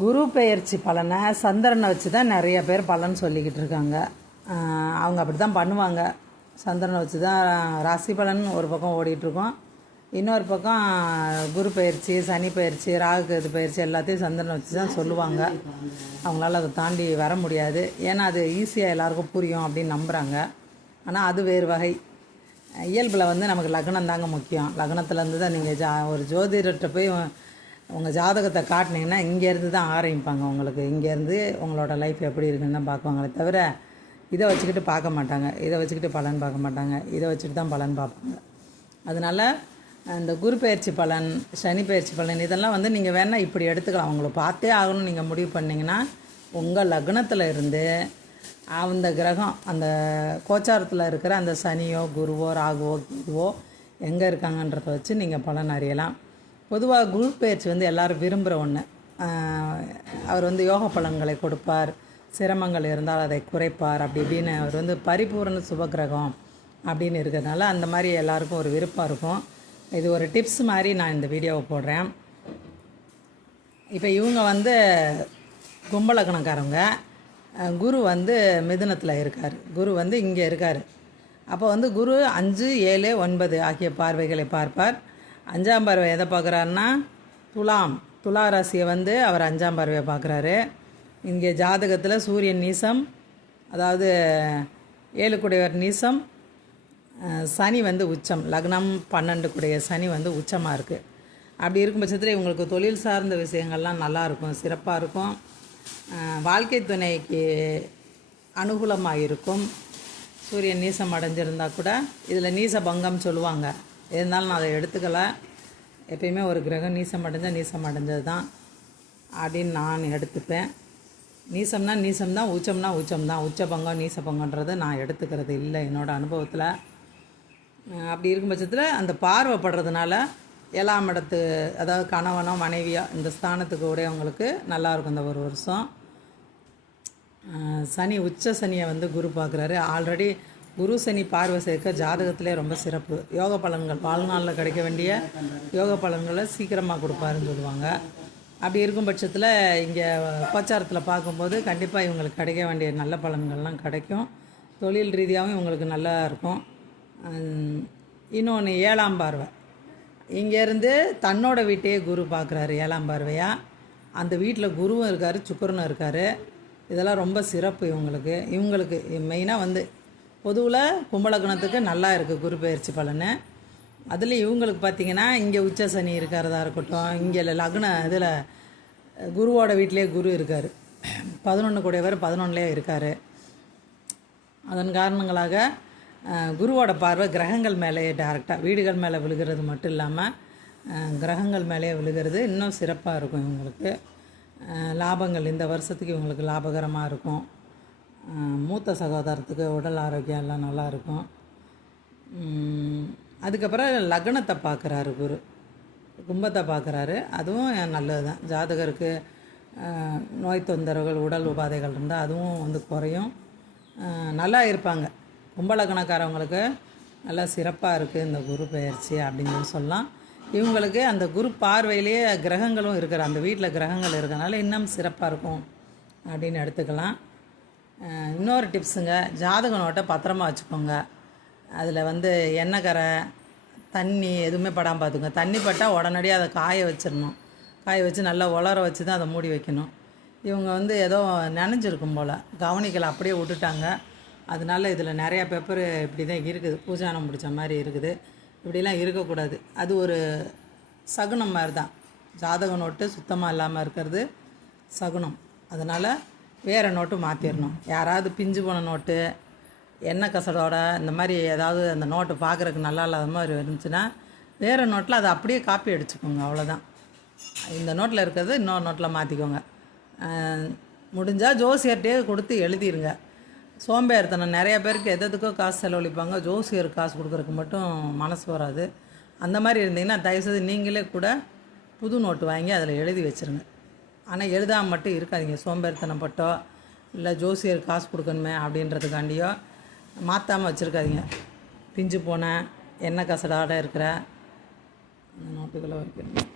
குரு பெயர்ச்சி பலனை சந்திரனை வச்சு தான் நிறைய பேர் பலன் சொல்லிக்கிட்டு இருக்காங்க. அவங்க அப்படி தான் பண்ணுவாங்க. சந்திரனை வச்சு தான் ராசி பலன் ஒரு பக்கம் ஓடிட்டுருக்கோம். இன்னொரு பக்கம் குரு பயிற்சி, சனி பயிற்சி, ராகு கேது பயிற்சி எல்லாத்தையும் சந்திரனை வச்சு தான் சொல்லுவாங்க. அவங்களால அதை தாண்டி வர முடியாது. ஏன்னா அது ஈஸியாக எல்லாருக்கும் புரியும் அப்படின்னு நம்புகிறாங்க. ஆனால் அது வேறு வகை. இயல்பில் நமக்கு லக்னம் தாங்க முக்கியம். லக்னத்துலேருந்து தான் நீங்கள் ஒரு ஜோதிடர்கிட்ட போய் உங்கள் ஜாதகத்தை காட்டினீங்கன்னா இங்கேருந்து தான் ஆரம்பிப்பாங்க. உங்களுக்கு இங்கேருந்து உங்களோட லைஃப் எப்படி இருக்குன்னு தான் பார்க்குவாங்களே தவிர இதை வச்சுக்கிட்டு பார்க்க மாட்டாங்க. இதை வச்சுக்கிட்டு பலன் பார்க்க மாட்டாங்க. இதை வச்சுட்டு தான் பலன் பார்ப்பாங்க. அதனால் இந்த குரு பயிற்சி பலன், சனி பயிற்சி பலன் இதெல்லாம் நீங்கள் வேணால் இப்படி எடுத்துக்கலாம். அவங்கள பார்த்தே ஆகணும்னு நீங்கள் முடிவு பண்ணிங்கன்னா உங்கள் லக்னத்தில் இருந்து அந்த கிரகம், அந்த கோச்சாரத்தில் இருக்கிற அந்த சனியோ குருவோ ராகுவோ கேதுவோ எங்கே இருக்காங்கன்றதை வச்சு நீங்கள் பலன் அறியலாம். பொதுவாக குரு பயிற்சி எல்லோரும் விரும்புகிற ஒன்று. அவர் யோக பலன்களை கொடுப்பார், சிரமங்கள் இருந்தால் அதை குறைப்பார், அப்படி இப்படின்னு அவர் பரிபூர்ண சுபகிரகம் அப்படின்னு இருக்கிறதுனால அந்த மாதிரி எல்லாருக்கும் ஒரு விருப்பம் இருக்கும். இது ஒரு டிப்ஸ் மாதிரி நான் இந்த வீடியோவை போடுறேன். இப்போ இவங்க கும்பலக்கணக்காரங்க, குரு மிதுனத்தில் இருக்கார். குரு இங்கே இருக்கார். அப்போ குரு 5, 7, 9 ஆகிய பார்வைகளை பார்ப்பார். 5ஆம் பார்வை எதை பார்க்குறாருன்னா துலா ராசியை அவர் 5ஆம் பார்வையை பார்க்குறாரு. இங்கே ஜாதகத்தில் சூரியன் நீசம், அதாவது 7 குடையவர் நீசம், சனி உச்சம், லக்னம் 12 குடைய சனி உச்சமாக இருக்குது. அப்படி இருக்கும் பட்சத்தில் இவங்களுக்கு தொழில் சார்ந்த விஷயங்கள்லாம் நல்லாயிருக்கும், சிறப்பாக இருக்கும். வாழ்க்கை துணைக்கு அனுகூலமாக இருக்கும். சூரியன் நீசம் அடைஞ்சிருந்தால் கூட இதில் நீச பங்கம் சொல்லுவாங்க. இருந்தாலும் நான் அதை எடுத்துக்கல. எப்பயுமே ஒரு கிரகம் நீசம் அடைஞ்சது தான் அப்படின்னு நான் எடுத்துப்பேன். நீசம்னா நீசம் தான், உச்சம்னா உச்சம் தான். உச்ச பங்கம் நீச பங்கன்றது நான் எடுத்துக்கிறது இல்லை என்னோடய அனுபவத்தில். அப்படி இருக்கும் பட்சத்தில் அந்த பார்வைப்படுறதுனால 7ஆம் இடத்து, அதாவது கணவனோ மனைவியோ இந்த ஸ்தானத்துக்கு உடையவங்களுக்கு நல்லாயிருக்கும் இந்த ஒரு வருஷம். சனி உச்ச சனியை குரு பார்க்குறாரு. ஆல்ரெடி குரு சனி பார்வை சேர்க்க ஜாதகத்திலே ரொம்ப சிறப்பு. யோக பலன்கள், வாழ்நாளில் கிடைக்க வேண்டிய யோக பலன்களை சீக்கிரமாக கொடுப்பாருன்னு சொல்லுவாங்க. அப்படி இருக்கும் பட்சத்தில் இங்கே கோச்சாரத்தில் பார்க்கும்போது கண்டிப்பாக இவங்களுக்கு கிடைக்க வேண்டிய நல்ல பலன்கள்லாம் கிடைக்கும். தொழில் ரீதியாகவும் இவங்களுக்கு நல்லா இருக்கும். இன்னொன்று 7ஆம் பார்வை, இங்கேருந்து தன்னோட வீட்டையே குரு பார்க்குறாரு 7ஆம் பார்வையாக. அந்த வீட்டில் குருவும் இருக்கார், சுக்கிரனும் இருக்கார். இதெல்லாம் ரொம்ப சிறப்பு இவங்களுக்கு மெயினாக பொதுவில் கும்பலக்கணத்துக்கு நல்லா இருக்குது குரு பயிற்சி பலன். அதில் இவங்களுக்கு பார்த்திங்கன்னா இங்கே உச்ச சனி இருக்கிறதா இருக்கட்டும், இங்கே லக்ன இதில் குருவோட வீட்டிலே குரு இருக்கார். 11 கூடையவர் 11லே இருக்கார். அதன் காரணங்களாக குருவோட பார்வை கிரகங்கள் மேலேயே டேரெக்டாக வீடுகள் மேலே விழுகிறது மட்டும் இல்லாமல் கிரகங்கள் மேலேயே விழுகிறது இன்னும் சிறப்பாக இருக்கும் இவங்களுக்கு. லாபங்கள் இந்த வருஷத்துக்கு இவங்களுக்கு லாபகரமாக இருக்கும். மூத்த சகோதரத்துக்கு உடல் ஆரோக்கியம் எல்லாம் நல்லாயிருக்கும். அதுக்கப்புறம் லக்னத்தை பார்க்குறாரு குரு, கும்பத்தை பார்க்குறாரு. அதுவும் நல்லது தான். ஜாதகருக்கு நோய் தொந்தரவுகள், உடல் உபாதைகள் இருந்தால் அதுவும் குறையும், நல்லா இருப்பாங்க. கும்பலக்கணக்காரவங்களுக்கு நல்லா சிறப்பாக இருக்குது இந்த குரு பெயர்ச்சி அப்படின்னு சொல்லலாம். இவங்களுக்கு அந்த குரு பார்வையிலேயே கிரகங்களும் இருக்கிற அந்த வீட்டில் கிரகங்கள் இருக்கிறனால இன்னும் சிறப்பாக இருக்கும் அப்படின்னு எடுத்துக்கலாம். இன்னொரு டிப்ஸுங்க, ஜாதக நோட்டை பத்திரமா வச்சுக்கோங்க. அதில் எண்ணெய் கரை, தண்ணி எதுவுமே படாமல் பார்த்துங்க. தண்ணி பட்டால் உடனடியாக அதை காய வச்சிடணும். காய வச்சு நல்லா உலர வச்சு தான் அதை மூடி வைக்கணும். இவங்க ஏதோ நனைஞ்சிருக்கும் போல், கவனிக்கலை, அப்படியே விட்டுட்டாங்க. அதனால இதில் நிறையா பேப்பர் இப்படி தான் இருக்குது, பூஜானம் பிடிச்ச மாதிரி இருக்குது. இப்படிலாம் இருக்கக்கூடாது. அது ஒரு சகுனம் மாதிரி தான். ஜாதக நோட்டு சுத்தமாக இல்லாமல் இருக்கிறது சகுனம். அதனால் வேறு நோட்டு மாற்றிடணும். யாராவது பிஞ்சு போன நோட்டு, எண்ணெய் கசடோட இந்த மாதிரி ஏதாவது அந்த நோட்டு பார்க்குறதுக்கு நல்லா இல்லாத மாதிரி இருந்துச்சுன்னா வேறு நோட்டில் அதை அப்படியே காப்பி அடிச்சுக்கோங்க. அவ்வளோதான். இந்த நோட்டில் இருக்கிறது இன்னொரு நோட்டில் மாற்றிக்கோங்க. முடிஞ்சால் ஜோசியர்கிட்டே கொடுத்து எழுதிருங்க. சோம்பேறித்தனம் நிறையா பேருக்கு எதுக்கோ காசு செலவழிப்பாங்க, ஜோசியர் காசு கொடுக்குறதுக்கு மட்டும் மனசு வராது. அந்த மாதிரி இருந்தீங்கன்னா தயவுசெய்து நீங்களே கூட புது நோட்டு வாங்கி அதில் எழுதி வச்சுருங்க. ஆனால் எழுதாமல் மட்டும் இருக்காதிங்க. சோம்பேறித்தனம் பட்டோ இல்லை ஜோசியர் காசு கொடுக்கணுமே அப்படின்றதுக்காண்டியோ மாற்றாமல் வச்சுருக்காதிங்க. பிஞ்சு போன எண்ணெய் கசடாட இருக்கிற அந்த நோட்டுகளை வைக்கணும்.